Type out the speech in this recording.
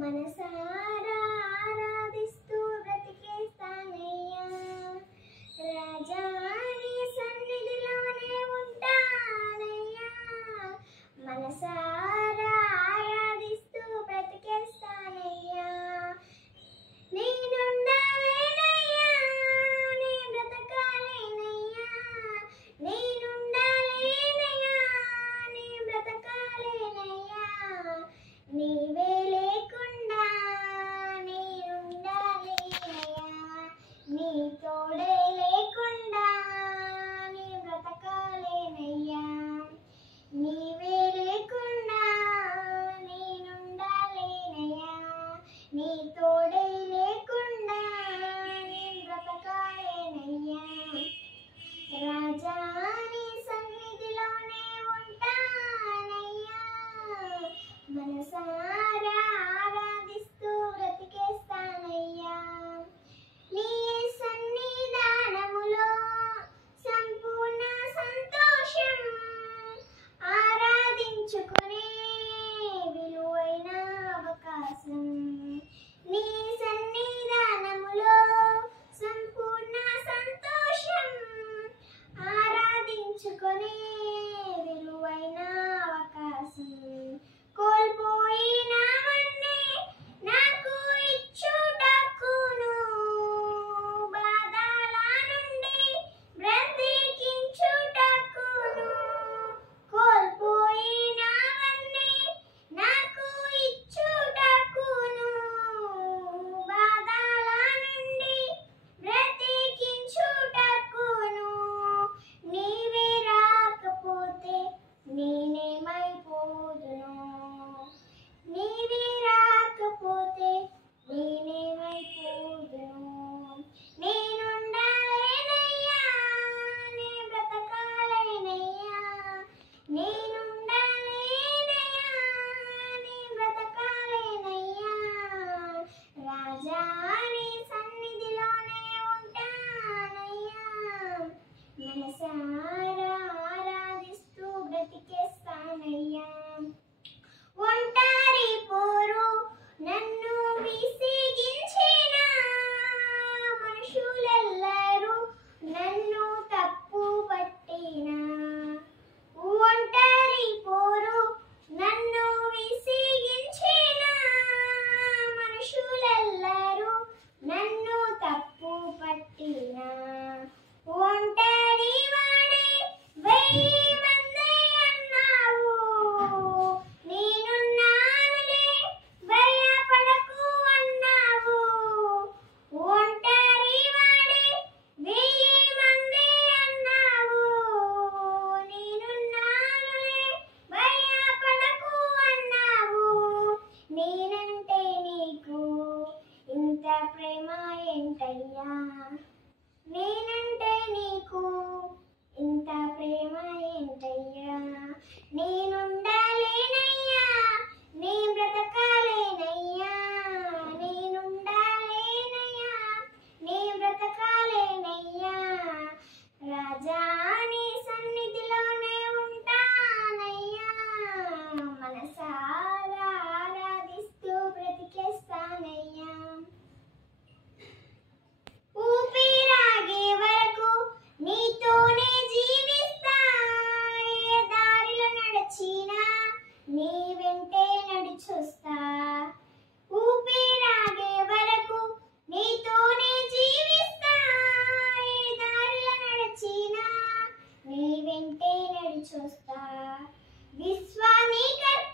మనసారా ఆరాధిస్తూ బ్రతికేస్తానయ్యా. రాజా నీ సన్నిధిలోనే ఉంటానయ్యా. మనసారా ఆరాధిస్తూ బ్రతికేస్తానయ్యా. నేనుండాలేనయ్యా, నీ బ్రతకాలేనయ్యా. నేనుండాలేనయ్యా, నీ బ్రతకాలేనయ్యా. నీవే లేకుండా నేనుండాలేనయ్యా. నీ తోడే లేకుండా నీ బ్రతకాలేనయ్యా. నీవే లేకుండా నేనుండాలేనయ్యా. నీ తోడే లేకుండా నీ బ్రతకాలేనయ్యా. రాజా నీ సన్నిధిలోనే ఉంటానయ్యా. మనసారా ఆరాధిస్తూ బ్రతికేస్తానయ్యా. నీ సన్నిధానములో సంపూర్ణ సంతోషం, ఆరాధించుకునే విలువైన అవకాశం. నీ సన్నిధానములో సంపూర్ణ సంతోషం, ఆరాధించుకునే విలువైన అవకాశం. కోల్పోయినవన్నీ నాకు ఇచ్చుటకును, బాధల నుండి బ్రతికించుటకును. కోల్పోయినవన్నీ నాకు ఇచ్చుటకును, బాధల నుండి బ్రతికించుటకును. నీవే రాకపోతే నేనేమైపోదును. నీవే రాకపోతే నేనేమైపోదును. నేనుండాలేనయ్యా, నీ బ్రతకాలేనయ్యా. నేనుండాలేనయ్యా, నీ బ్రతకాలేనయ్యా. రాజా నీ సన్నిధిలోనే ఉంటానయ్యా. మనసారా ఆరాధిస్తూ బ్రతికేస్తానయ్యా. ఒంటరి పోరు నన్ను విసిగించిన మనుషులెల్లరూ నన్ను తప్పు పట్టిన. ఒంటరి పోరు నన్ను విసిగించిన మనుషులెల్లరూ నన్ను తప్పు పట్టిన. ఒంటరి వాడే 1000 మంది అన్నావు. నేనున్నానులే భయపడకు అన్నావు. ఒంటరి వాడే 1000 మంది అన్నావు. నేనున్నానులే భయపడకు అన్నావు. నేనంటే నీకు ఇంత ప్రేమ ఏంటయ్యా. నేనంటే నీకు ఇంత ప్రేమ ఏంటయ్యా. నేనుండాలేనయ్యా, నీ బ్రతకాలేనయ్యా. నేనుండాలేనయ్యా, నీ బ్రతకాలేనయ్యా. రాజా నీ సన్నిధిలోనే ఉంటానయ్యా. మనసారా ఆరాధిస్తూ బ్రతికేస్తానయ్యా. ఊపిరాగే వరకు నీతోనే జీవిస్తా. ఏ దారిలో నడిచినా నీ వెంటే నడిచొస్తా. ఊపిరాగే వరకు నీతోనే జీవిస్తా. ఏ దారిలో నడిచినా నీ వెంటే నడిచొస్తా. విశ్వానికర్త